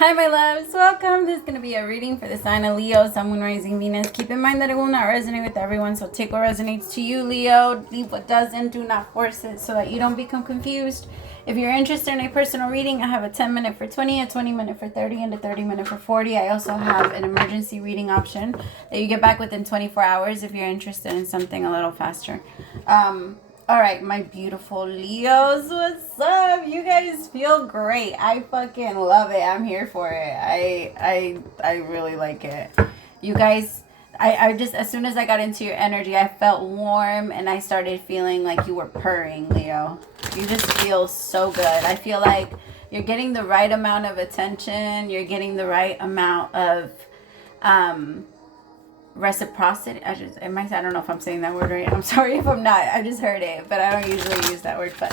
Hi, my loves. Welcome. This is going to be a reading for the sign of Leo, Sun, Moon, Rising, Venus. Keep in mind that it will not resonate with everyone, so take what resonates to you, Leo. Leave what doesn't. Do not force it so that you don't become confused. If you're interested in a personal reading, I have a 10-minute for 20, a 20-minute for 30, and a 30-minute for 40. I also have an emergency reading option that you get back within 24 hours if you're interested in something a little faster. All right, my beautiful Leos, what's up? You guys feel great. I fucking love it. I'm here for it. I really like it. You guys, I just, as soon as I got into your energy, I felt warm and I started feeling like you were purring, Leo. You just feel so good. I feel like you're getting the right amount of attention. You're getting the right amount of, reciprocity. I don't know if I'm saying that word right. I'm sorry if I'm not. I just heard it, but I don't usually use that word. But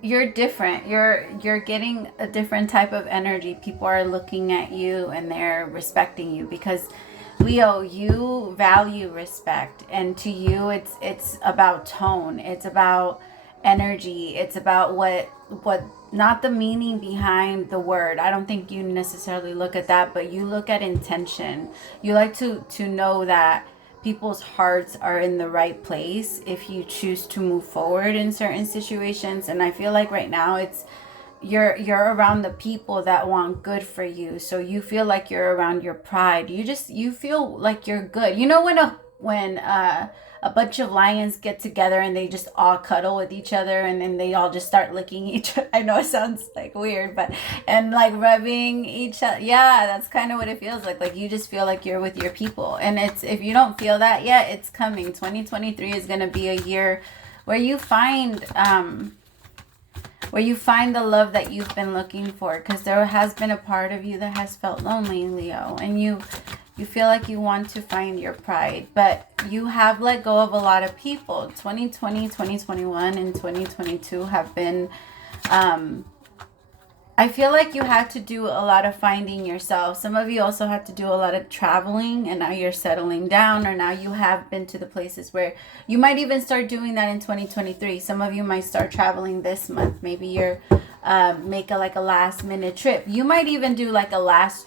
you're different. You're getting a different type of energy. People are looking at you and they're respecting you because, Leo, you value respect, and to you it's about tone. It's about energy. It's about what not the meaning behind the word. I don't think you necessarily look at that, but you look at intention. You like to know that people's hearts are in the right place if you choose to move forward in certain situations. And I feel like right now it's you're around the people that want good for you, so you feel like you're around your pride. You feel like you're good. You know, when a bunch of lions get together and they just all cuddle with each other and then they all just start licking each other. I know it sounds like weird, but and like rubbing each other. Yeah, that's kind of what it feels like. Like you just feel like you're with your people. And it's, if you don't feel that yet, it's coming. 2023 is going to be a year where you find the love that you've been looking for, because there has been a part of you that has felt lonely, Leo, and you feel like you want to find your pride, but you have let go of a lot of people. 2020, 2021, and 2022 have been, I feel like you had to do a lot of finding yourself. Some of you also had to do a lot of traveling, and now you're settling down, or now you have been to the places where you might even start doing that in 2023. Some of you might start traveling this month. Maybe you're make a last minute trip. You might even do like a last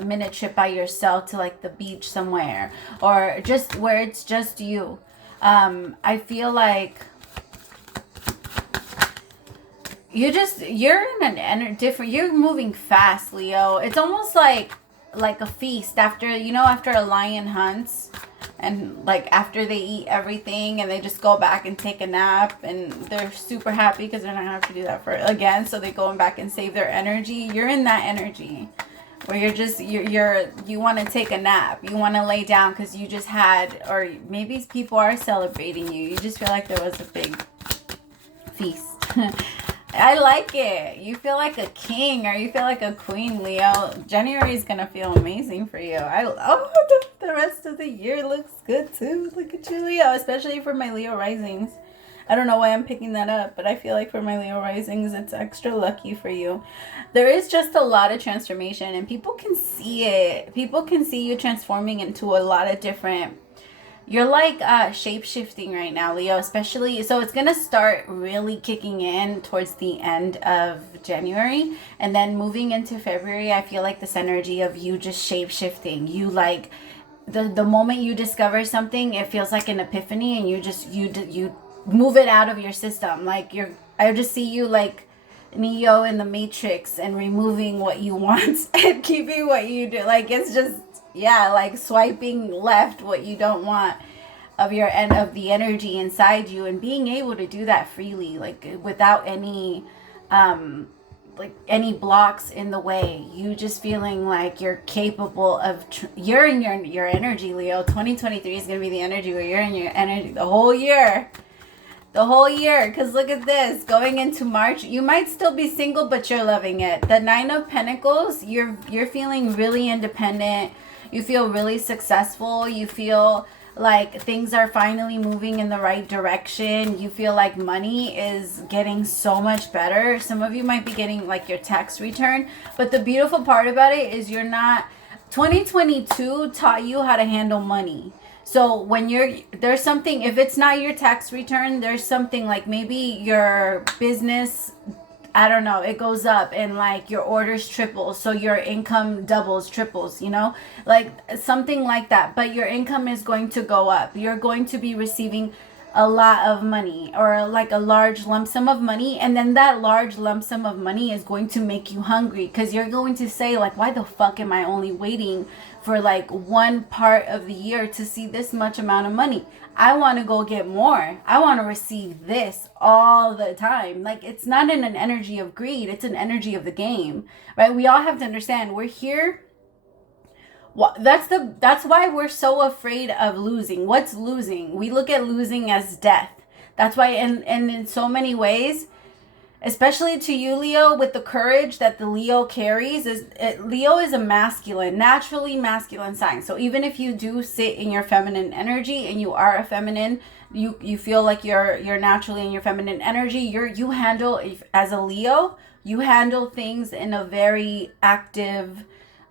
minute trip by yourself to like the beach somewhere, or just where it's just you. I feel like you're in an different, you're moving fast, Leo. It's almost like a feast after a lion hunts, and like after they eat everything and they just go back and take a nap, and they're super happy because they're not gonna have to do that for again, so they go back and save their energy. You're in that energy where you want to take a nap, you want to lay down because you just had, or maybe people are celebrating you. You just feel like there was a big feast. I like it. You feel like a king, or you feel like a queen, Leo. January is going to feel amazing for you. The rest of the year looks good too. Look at you, Leo, especially for my Leo risings. I don't know why I'm picking that up, but I feel like for my Leo risings, it's extra lucky for you. There is just a lot of transformation, and people can see it. People can see you transforming into a lot of different... You're like shape-shifting right now, Leo, especially. So it's going to start really kicking in towards the end of January. And then moving into February, I feel like this energy of you just shape-shifting. You like, the moment you discover something, it feels like an epiphany, and you move it out of your system. Like I just see you like Neo in the Matrix, and removing what you want and keeping what you do. Like it's just... yeah, like swiping left what you don't want of the energy inside you, and being able to do that freely, like without any any blocks in the way. You just feeling like you're capable of you're in your energy, Leo. 2023 is going to be the energy where you're in your energy the whole year. Because look at this, going into March, you might still be single, but you're loving it. The 9 of Pentacles, you're feeling really independent. You feel really successful. You feel like things are finally moving in the right direction. You feel like money is getting so much better. Some of you might be getting like your tax return. But the beautiful part about it is 2022 taught you how to handle money. So when there's something, if it's not your tax return, there's something like maybe your business I don't know, it goes up and like your orders triple, so your income doubles, triples, you know, like something like that. But your income is going to go up. You're going to be receiving a lot of money, or like a large lump sum of money, and then that large lump sum of money is going to make you hungry, because you're going to say like, why the fuck am I only waiting for like one part of the year to see this much amount of money? I want to go get more. I want to receive this all the time. Like, it's not in an energy of greed, it's an energy of the game, right? We all have to understand we're here. That's why we're so afraid of losing. What's losing? We look at losing as death. That's why, and in so many ways, especially to you, Leo, with the courage that the Leo carries, Leo is a masculine, naturally masculine sign. So even if you do sit in your feminine energy and you are a feminine, you feel like you're naturally in your feminine energy, you handle, as a Leo, you handle things in a very active,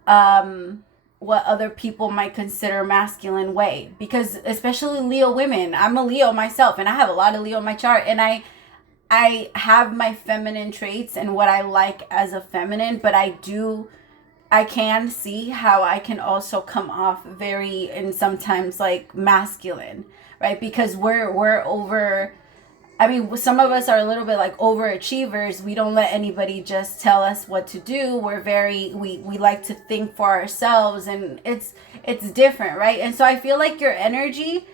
what other people might consider masculine way. Because especially Leo women, I'm a Leo myself, and I have a lot of Leo in my chart, and I have my feminine traits and what I like as a feminine, but I can see how I can also come off very, and sometimes like masculine, right? Because we're over, I mean, some of us are a little bit like overachievers. We don't let anybody just tell us what to do. We're very, we like to think for ourselves, and it's different, right? And so I feel like your energy,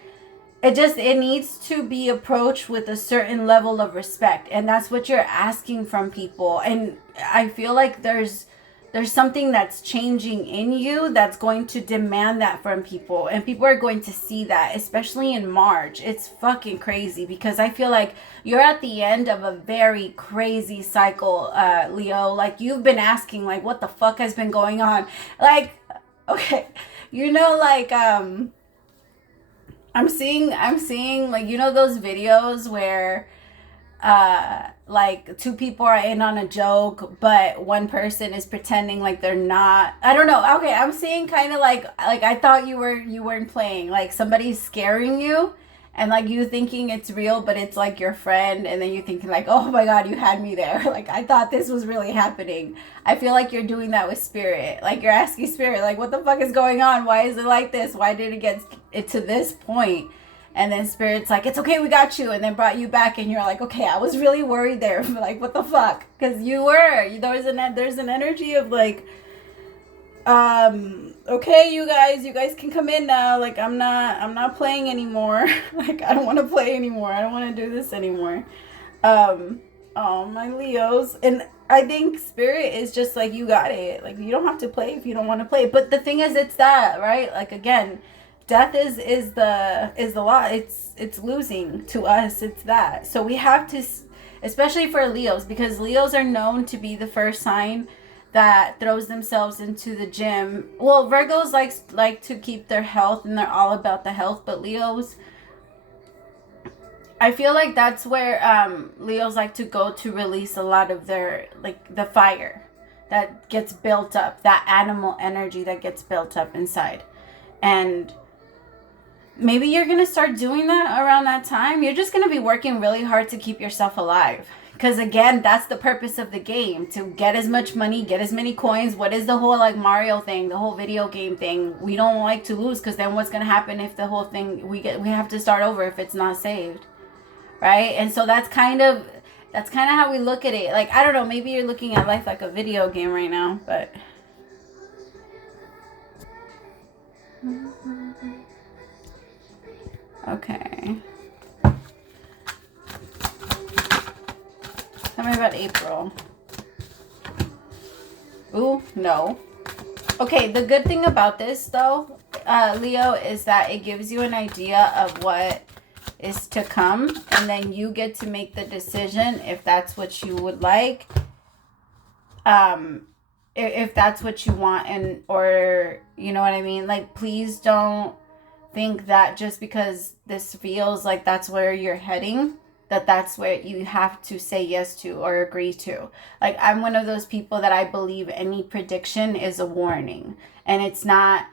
it needs to be approached with a certain level of respect, and that's what you're asking from people. And I feel like there's something that's changing in you that's going to demand that from people, and people are going to see that, especially in March. It's fucking crazy, because I feel like you're at the end of a very crazy cycle, Leo. Like, you've been asking like, what the fuck has been going on? Like, okay, you know, like I'm seeing like, you know, those videos where like two people are in on a joke, but one person is pretending like they're not. I don't know. Okay, I'm seeing kind of like I thought you weren't playing. Like, somebody's scaring you, and like you thinking it's real, but it's like your friend, and then you thinking like, oh my god, you had me there. Like, I thought this was really happening. I feel like you're doing that with spirit. Like, you're asking spirit, like, what the fuck is going on? Why is it like this? Why did it get it to this point? And then spirit's like, it's okay, we got you, and then brought you back, and you're like, okay, I was really worried there. Like, what the fuck? Because there's an energy of like, okay, you guys can come in now. Like, I'm not playing anymore. Like, I don't want to play anymore. I don't want to do this anymore. Oh, my Leos. And I think spirit is just like, you got it. Like, you don't have to play if you don't want to play. But the thing is, it's that, right? Like, again, death is the law. It's losing to us. It's that. So we have to, especially for Leos, because Leos are known to be the first sign that throws themselves into the gym. Well, Virgos like to keep their health, and they're all about the health, but Leos, I feel like that's where Leos like to go to release a lot of their, like, the fire that gets built up, that animal energy that gets built up inside. And maybe you're going to start doing that around that time. You're just going to be working really hard to keep yourself alive. Because, again, that's the purpose of the game. To get as much money, get as many coins. What is the whole, like, Mario thing, the whole video game thing? We don't like to lose, because then what's going to happen if the whole thing, we have to start over if it's not saved. Right? And so that's kind of how we look at it. Like, I don't know, maybe you're looking at life like a video game right now, but... Okay. Tell me about April. Ooh, no. Okay, the good thing about this, though, Leo, is that it gives you an idea of what is to come, and then you get to make the decision if that's what you would like, if that's what you want, and or, you know what I mean? Like, please don't think that just because this feels like that's where you're heading, that's where you have to say yes to or agree to. Like, I'm one of those people that I believe any prediction is a warning. And it's not,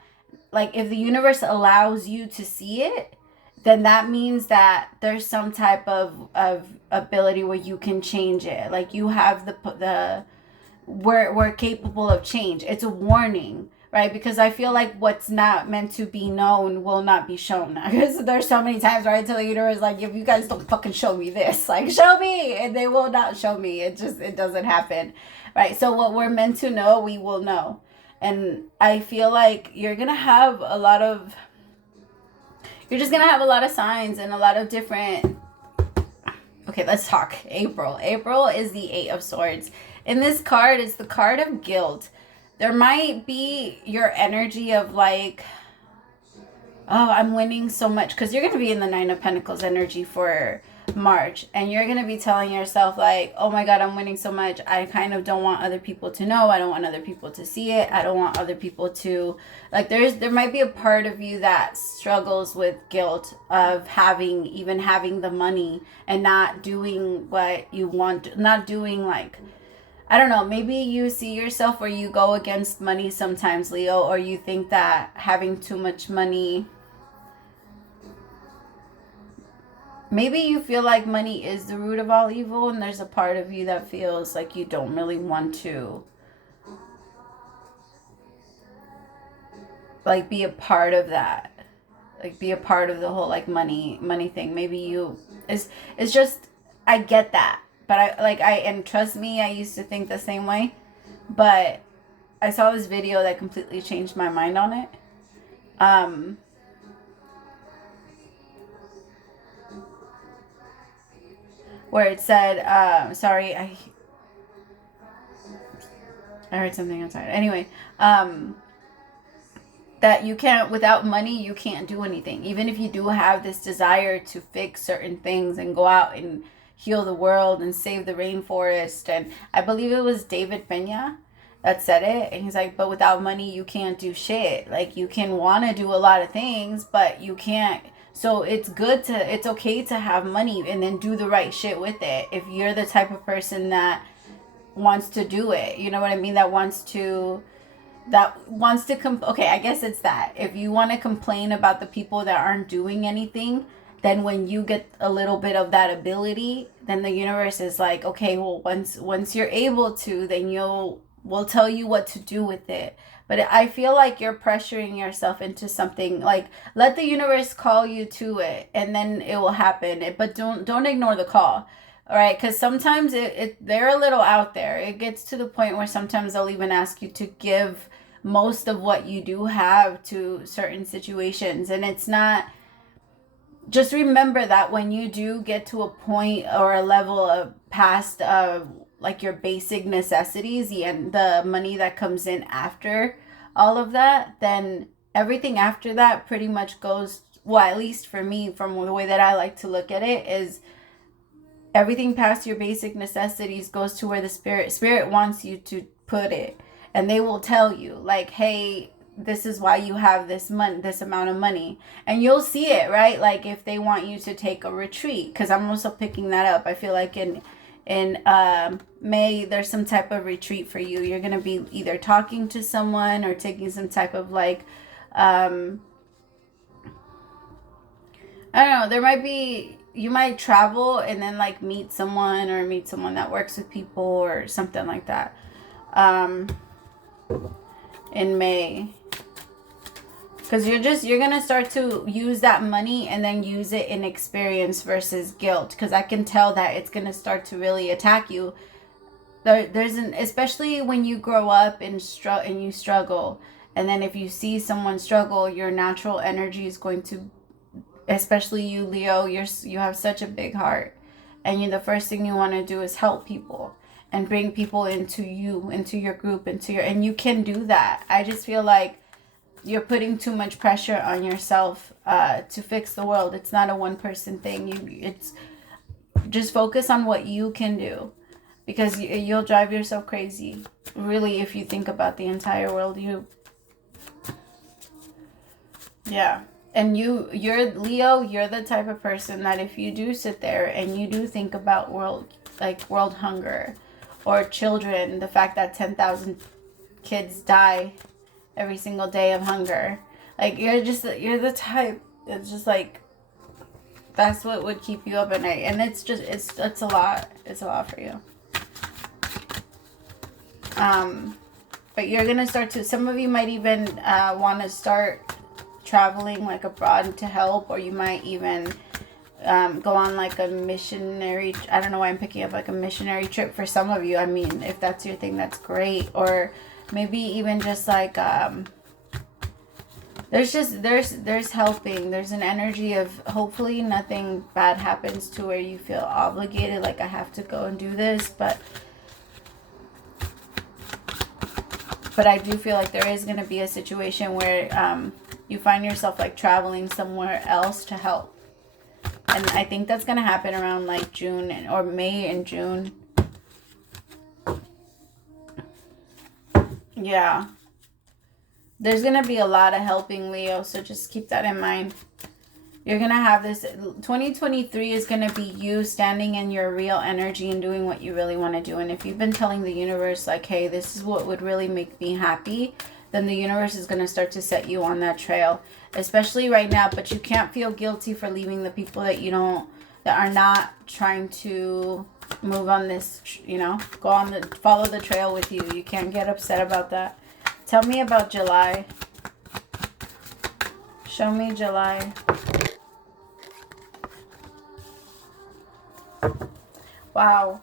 like, if the universe allows you to see it, then that means that there's some type of ability where you can change it. Like you have we're capable of change. It's a warning, right? Because I feel like what's not meant to be known will not be shown. Because there's so many times where I tell the universe, like, if you guys don't fucking show me this, like, show me, and they will not show me. It doesn't happen, right? So what we're meant to know, we will know. And I feel like you're just gonna have a lot of signs and a lot of different. Okay, let's talk April. April is the 8 of Swords. In this card, it's the card of guilt. There might be your energy of like, oh, I'm winning so much. Because you're going to be in the 9 of Pentacles energy for March. And you're going to be telling yourself like, oh my God, I'm winning so much. I kind of don't want other people to know. I don't want other people to see it. I don't want other people to, like, there might be a part of you that struggles with guilt of having the money and not doing what you want, not doing like, I don't know, maybe you see yourself where you go against money sometimes, Leo, or you think that having too much money, maybe you feel like money is the root of all evil, and there's a part of you that feels like you don't really want to, like, be a part of that. Like, be a part of the whole, like, money thing. Maybe it's just, I get that. But and trust me, I used to think the same way. But I saw this video that completely changed my mind on it. Where it said, sorry, I heard something outside. Anyway, that you can't, without money, you can't do anything. Even if you do have this desire to fix certain things and go out and heal the world and save the rainforest. And I believe it was David Pena that said it. And he's like, but without money, you can't do shit. Like, you can want to do a lot of things, but you can't. So it's okay to have money and then do the right shit with it. If you're the type of person that wants to do it, you know what I mean? Okay, I guess it's that. If you want to complain about the people that aren't doing anything, then when you get a little bit of that ability, then the universe is like, okay, well, once you're able to, then we'll tell you what to do with it. But I feel like you're pressuring yourself into something. Like, let the universe call you to it, and then it will happen. But don't ignore the call. All right, because sometimes they're a little out there. It gets to the point where sometimes they'll even ask you to give most of what you do have to certain situations, and it's not. Just remember that when you do get to a point or a level of past like your basic necessities, the money that comes in after all of that, then everything after that pretty much goes, well, at least for me, from the way that I like to look at it, is everything past your basic necessities goes to where the spirit wants you to put it. And they will tell you, like, hey, this is why you have this amount of money, and you'll see it, right? Like, if they want you to take a retreat, because I'm also picking that up. I feel like in May, there's some type of retreat for you. You're going to be either talking to someone or taking some type of like, I don't know, you might travel and then like meet someone that works with people or something like that. In May. Because you're going to start to use that money and then use it in experience versus guilt. Because I can tell that it's going to start to really attack you. Especially when you grow up and you struggle. And then if you see someone struggle, your natural energy is going to, especially you, Leo, you have such a big heart. And the first thing you want to do is help people. And bring people into your group, and you can do that. I just feel like you're putting too much pressure on yourself to fix the world. It's not a one-person thing. It's just focus on what you can do, because you'll drive yourself crazy. Really, if you think about the entire world, yeah. And you're Leo. You're the type of person that if you do sit there and you do think about world hunger, or children, the fact that 10,000 kids die every single day of hunger. Like, you're the type, it's just like, That's what would keep you up at night. And it's just, it's a lot. It's a lot for you. But you're going to start to, some of you might even want to start traveling like abroad to help, or you might even go on like a missionary, I don't know why I'm picking up like a missionary trip for some of you. I mean, if that's your thing, that's great. Or maybe even just like, there's helping. There's an energy of hopefully nothing bad happens to where you feel obligated, like I have to go and do this, but I do feel like there is going to be a situation where you find yourself like traveling somewhere else to help. And I think that's going to happen around like June or May and June. Yeah. There's going to be a lot of helping, Leo, so just keep that in mind. You're going to have this, 2023 is going to be you standing in your real energy and doing what you really want to do. And if you've been telling the universe like, hey, this is what would really make me happy, then the universe is going to start to set you on that trail, especially right now. But you can't feel guilty for leaving the people that you don't, that are not trying to move on this, you know, go on the, follow the trail with you. You can't get upset about that. Tell me about July. Show me July. Wow.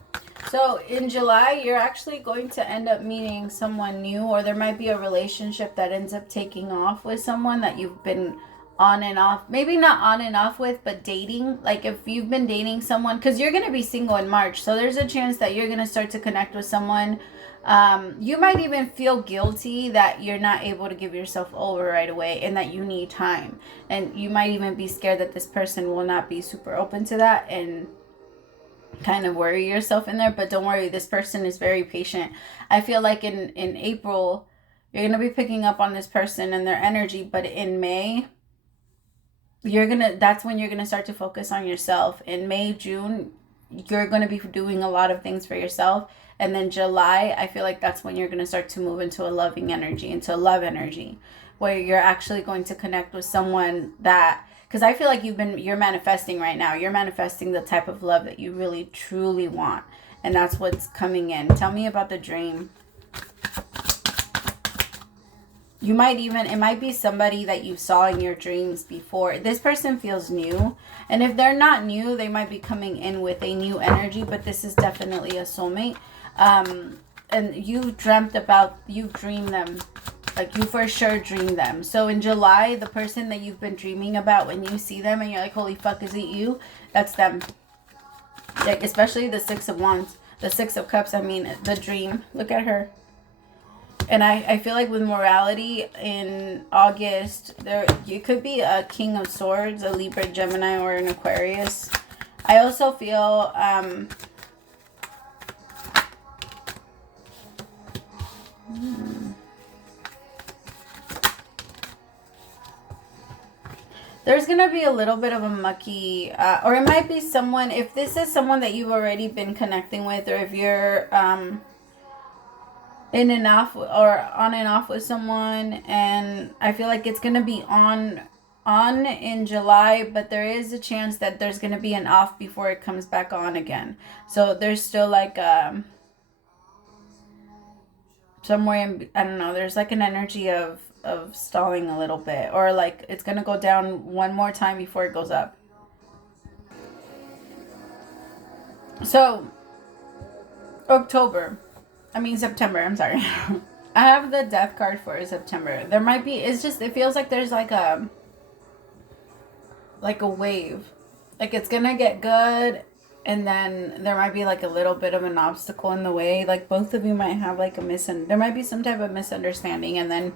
So in July, you're actually going to end up meeting someone new, or there might be a relationship that ends up taking off with someone that you've been on and off, maybe not on and off with, but dating. Like if you've been dating someone, because you're going to be single in March, so there's a chance that you're going to start to connect with someone. You might even feel guilty that you're not able to give yourself over right away and that you need time. And you might even be scared that this person will not be super open to that and kind of worry yourself in there. But don't worry, this person is very patient. I feel like in April, you're going to be picking up on this person and their energy. But in May, that's when you're going to start to focus on yourself. In May, June, you're going to be doing a lot of things for yourself. And then July, I feel like that's when you're going to start to move into a loving energy, into love energy, where you're actually going to connect with someone that, because I feel like you're manifesting right now. You're manifesting the type of love that you really, truly want. And that's what's coming in. Tell me about the dream. You might even, it might be somebody that you saw in your dreams before. This person feels new. And if they're not new, they might be coming in with a new energy. But this is definitely a soulmate. And you've dreamed them. Like you for sure dream them. So in July, the person that you've been dreaming about, when you see them and you're like, holy fuck, is it you? That's them. Like especially the Six of Wands, the Six of Cups, I mean, the dream. Look at her. And I feel like with morality in August, you could be a King of Swords, a Libra, Gemini, or an Aquarius. I also feel there's going to be a little bit of a mucky, or it might be someone, if this is someone that you've already been connecting with, or if you're in and off or on and off with someone, and I feel like it's going to be on in July, but there is a chance that there's going to be an off before it comes back on again. So there's still like somewhere in, I don't know, there's like an energy of stalling a little bit, or like it's gonna go down one more time before it goes up. So September, I'm sorry. I have the Death card for September. There might be, it feels like there's like a wave, like it's gonna get good, and then there might be like a little bit of an obstacle in the way. Like both of you might have like there might be some type of misunderstanding, and then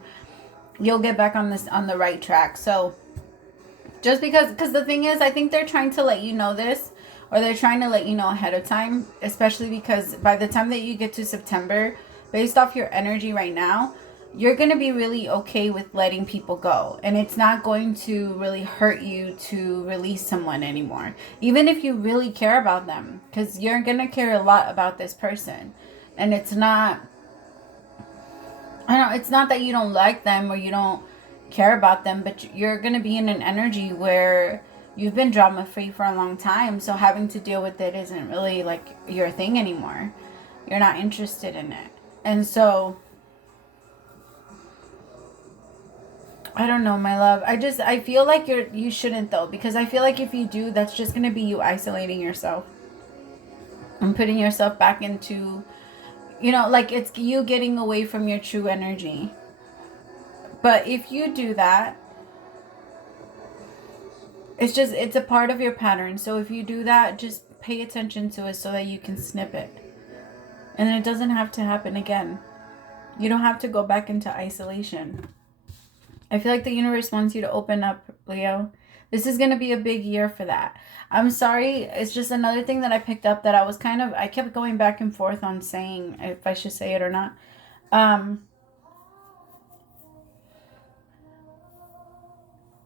you'll get back on the right track. So just because the thing is, I think they're trying to let you know this, or they're trying to let you know ahead of time, especially because by the time that you get to September, based off your energy right now, you're going to be really okay with letting people go. And it's not going to really hurt you to release someone anymore, even if you really care about them, because you're going to care a lot about this person. And it's not, it's not that you don't like them or you don't care about them, but you're going to be in an energy where you've been drama free for a long time, so having to deal with it isn't really like your thing anymore. You're not interested in it. And so I don't know, my love. I feel like you shouldn't though, because I feel like if you do, that's just going to be you isolating yourself and putting yourself back into, you know, like it's you getting away from your true energy. But if you do that, it's a part of your pattern. So if you do that, just pay attention to it so that you can snip it. And it doesn't have to happen again. You don't have to go back into isolation. I feel like the universe wants you to open up, Leo. This is going to be a big year for that. I'm sorry. It's just another thing that I picked up that I kept going back and forth on saying if I should say it or not.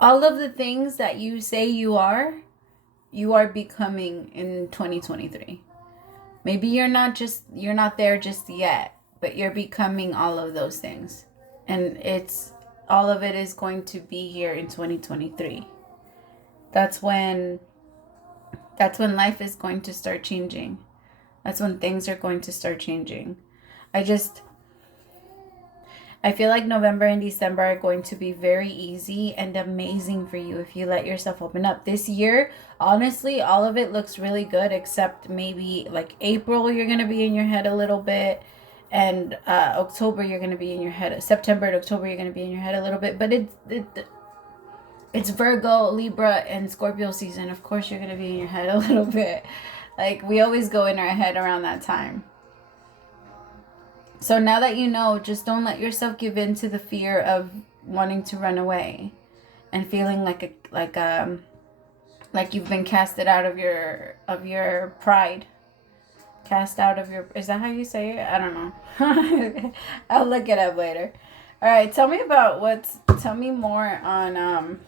All of the things that you say you are becoming in 2023. Maybe you're not there just yet, but you're becoming all of those things. And all of it is going to be here in 2023. That's when life is going to start changing. That's when things are going to start changing. I feel like November and December are going to be very easy and amazing for you if you let yourself open up. This year, honestly, all of it looks really good, except maybe like April, you're going to be in your head a little bit. And October, you're going to be in your head. September and October, you're going to be in your head a little bit. But it's Virgo, Libra, and Scorpio season. Of course, you're going to be in your head a little bit. Like, we always go in our head around that time. So now that you know, just don't let yourself give in to the fear of wanting to run away and feeling like you've been casted out of your pride. Cast out of your, is that how you say it? I don't know. I'll look it up later. All right, tell me more on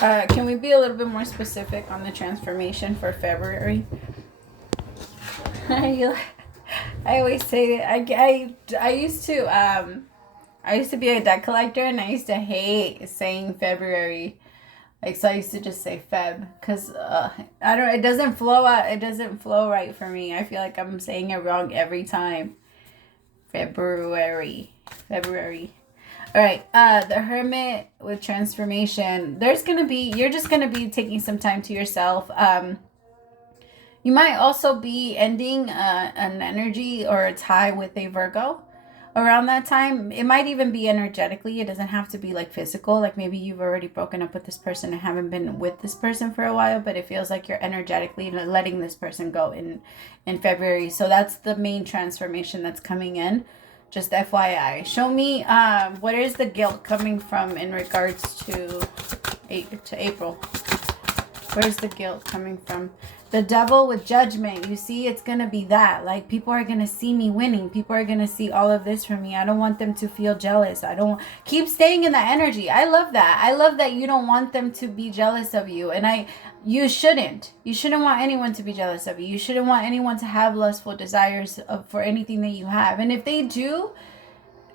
can we be a little bit more specific on the transformation for February? I always say that I used to be a deck collector, and I used to hate saying February. Like, so I used to just say Feb, because it doesn't flow out. It doesn't flow right for me. I feel like I'm saying it wrong every time. February. All right. The Hermit with transformation. You're just going to be taking some time to yourself. You might also be ending an energy or a tie with a Virgo around that time. It might even be energetically. It doesn't have to be like physical. Like maybe you've already broken up with this person and haven't been with this person for a while, but it feels like you're energetically letting this person go in February. So that's the main transformation that's coming in. Just FYI. Show me what is the guilt coming from in regards to April. Where's the guilt coming from? The Devil with judgment. You see, it's going to be that. Like, people are going to see me winning. People are going to see all of this from me. I don't want them to feel jealous. Keep staying in that energy. I love that. I love that you don't want them to be jealous of you. And you shouldn't. You shouldn't want anyone to be jealous of you. You shouldn't want anyone to have lustful desires for anything that you have. And if they do,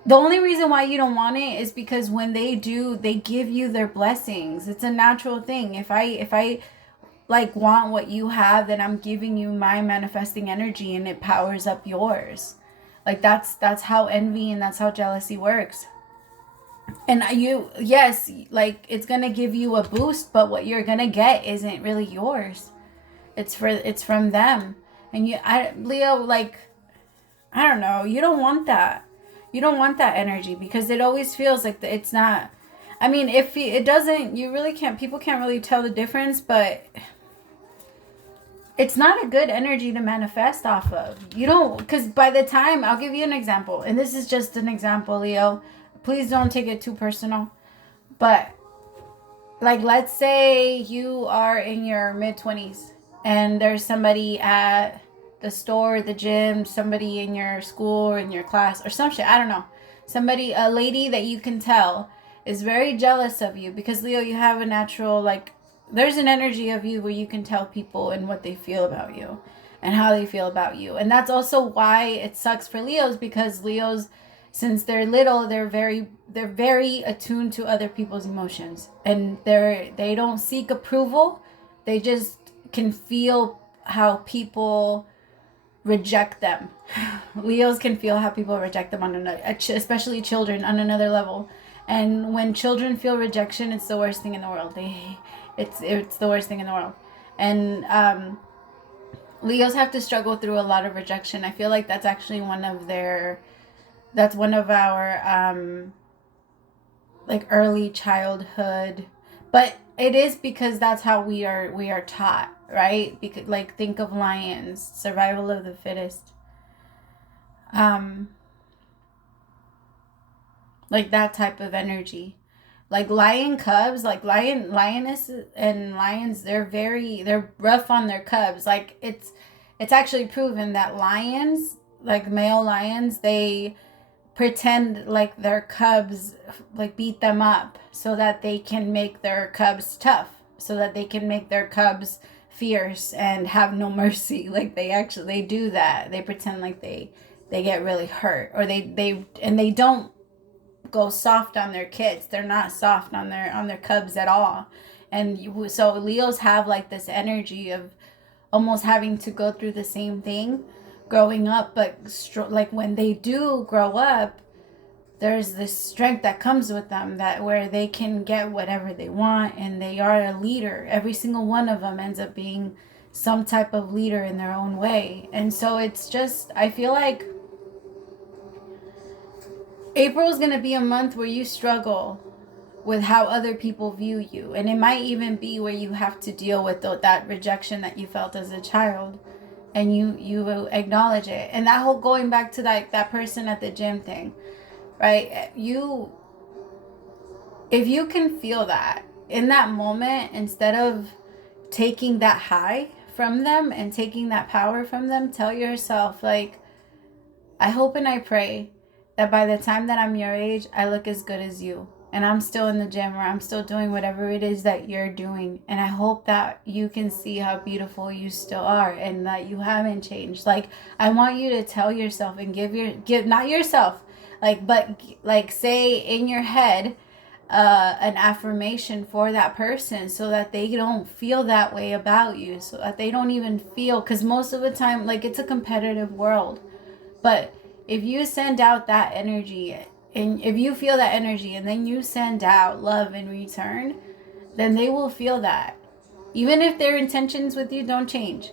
the only reason why you don't want it is because when they do, they give you their blessings. It's a natural thing. If I like want what you have, then I'm giving you my manifesting energy, and it powers up yours. Like that's how envy and that's how jealousy works. And yes, like it's gonna give you a boost, but what you're gonna get isn't really yours. It's from them. And Leo, like, I don't know, you don't want that. You don't want that energy, because it always feels like it's not. I mean, if it doesn't, you really can't. People can't really tell the difference, but it's not a good energy to manifest off of. You don't, because by the time, I'll give you an example, and this is just an example, Leo. Please don't take it too personal. But, like, let's say you are in your mid-20s, and there's somebody at the store, the gym, somebody in your school or in your class or some shit. I don't know. A lady that you can tell is very jealous of you, because, Leo, you have a natural, like, there's an energy of you where you can tell people and what they feel about you and how they feel about you. And that's also why it sucks for Leos, because Leos since they're little, they're very attuned to other people's emotions, and they don't seek approval. They just can feel how people reject them. Leos can feel how people reject them on another, especially children, on another level. And when children feel rejection, it's the worst thing in the world. It's the worst thing in the world. And Leos have to struggle through a lot of rejection. I feel like that's actually one of our like early childhood, but it is because that's how we are taught, right? Because, like, think of lions, survival of the fittest. Like that type of energy. Like lion cubs, like lioness and lions, they're rough on their cubs. Like it's actually proven that lions, like male lions, they pretend like their cubs like beat them up so that they can make their cubs tough, so that they can make their cubs fierce and have no mercy. Like they do that. They pretend like they get really hurt, or they don't go soft on their kids. They're not soft on their cubs at all. And so Leos have like this energy of almost having to go through the same thing growing up, but like when they do grow up, there's this strength that comes with them, that where they can get whatever they want, and they are a leader. Every single one of them ends up being some type of leader in their own way. And so it's just, I feel like April is going to be a month where you struggle with how other people view you. And it might even be where you have to deal with that rejection that you felt as a child, and you acknowledge it. And that whole going back to that person at the gym thing, right? If you can feel that in that moment, instead of taking that high from them and taking that power from them, tell yourself, like, I hope and I pray that by the time that I'm your age, I look as good as you, and I'm still in the gym, or I'm still doing whatever it is that you're doing. And I hope that you can see how beautiful you still are, and that you haven't changed. Like, I want you to tell yourself and give not yourself, but say in your head an affirmation for that person, so that they don't feel that way about you, so that they don't even feel, because most of the time, like, it's a competitive world. But if you send out that energy, and if you feel that energy, and then you send out love in return, then they will feel that. Even if their intentions with you don't change,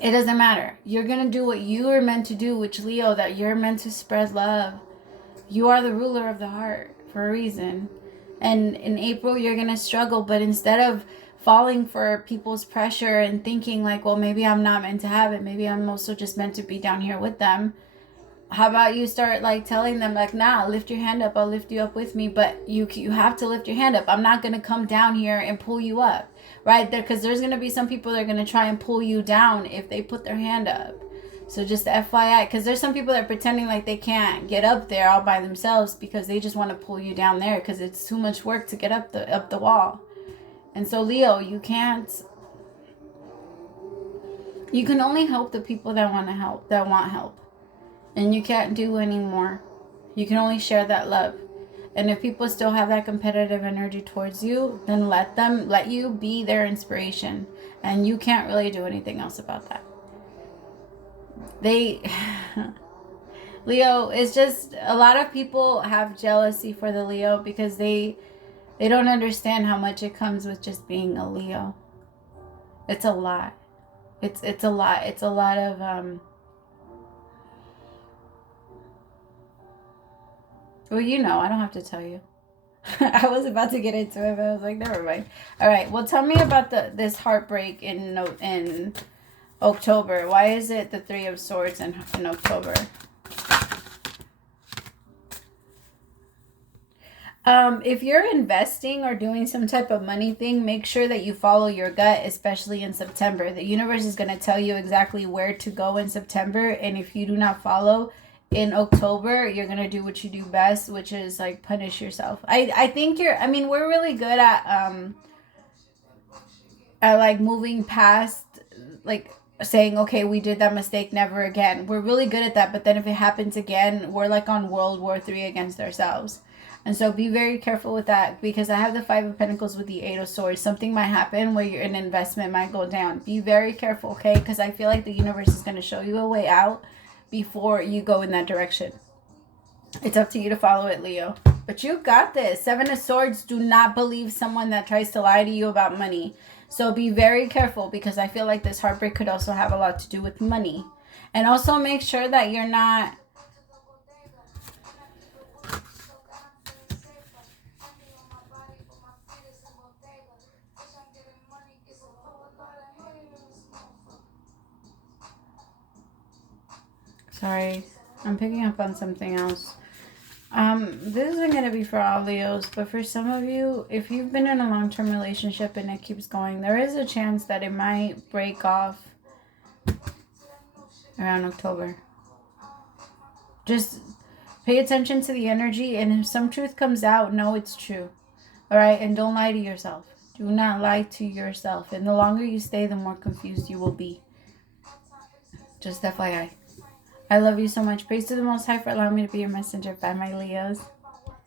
it doesn't matter. You're going to do what you are meant to do, which, Leo, that you're meant to spread love. You are the ruler of the heart for a reason. And in April, you're going to struggle, but instead of falling for people's pressure and thinking like, well, maybe I'm not meant to have it, maybe I'm also just meant to be down here with them, how about you start like telling them, like, nah, lift your hand up, I'll lift you up with me, but you have to lift your hand up. I'm not going to come down here and pull you up, right? Because there's going to be some people that are going to try and pull you down if they put their hand up. So just FYI, because there's some people that are pretending like they can't get up there all by themselves because they just want to pull you down there because it's too much work to get up the wall. And so, Leo, you can't. You can only help the people that want to help, that want help. And you can't do any more. You can only share that love. And if people still have that competitive energy towards you, then let you be their inspiration. And you can't really do anything else about that. Leo, it's just, a lot of people have jealousy for the Leo because they don't understand how much it comes with just being a Leo. It's a lot. It's a lot. It's a lot of well, you know, I don't have to tell you. I was about to get into it, but I was like, never mind. All right. Well, tell me about this heartbreak in October. Why is it the Three of Swords in October? If you're investing or doing some type of money thing, make sure that you follow your gut, especially in September. The universe is going to tell you exactly where to go in September. And if you do not follow in October, you're going to do what you do best, which is like punish yourself. I think we're really good at like moving past like saying, okay, we did that mistake, never again. We're really good at that, but then if it happens again, we're like on World War III against ourselves. And so be very careful with that, because I have the Five of Pentacles with the Eight of Swords. Something might happen where an investment might go down. Be very careful, okay? Because I feel like the universe is going to show you a way out before you go in that direction. It's up to you to follow it, Leo. But you got this. Seven of Swords. Do not believe someone that tries to lie to you about money. So be very careful, because I feel like this heartbreak could also have a lot to do with money. And also make sure that you're not... Sorry, I'm picking up on something else. This isn't going to be for all Leos, but for some of you, if you've been in a long-term relationship and it keeps going, there is a chance that it might break off around October. Just pay attention to the energy, and if some truth comes out, know it's true. All right? And don't lie to yourself. Do not lie to yourself. And the longer you stay, the more confused you will be. Just FYI. I love you so much. Praise to the Most High for allowing me to be your messenger. Bye, my Leos.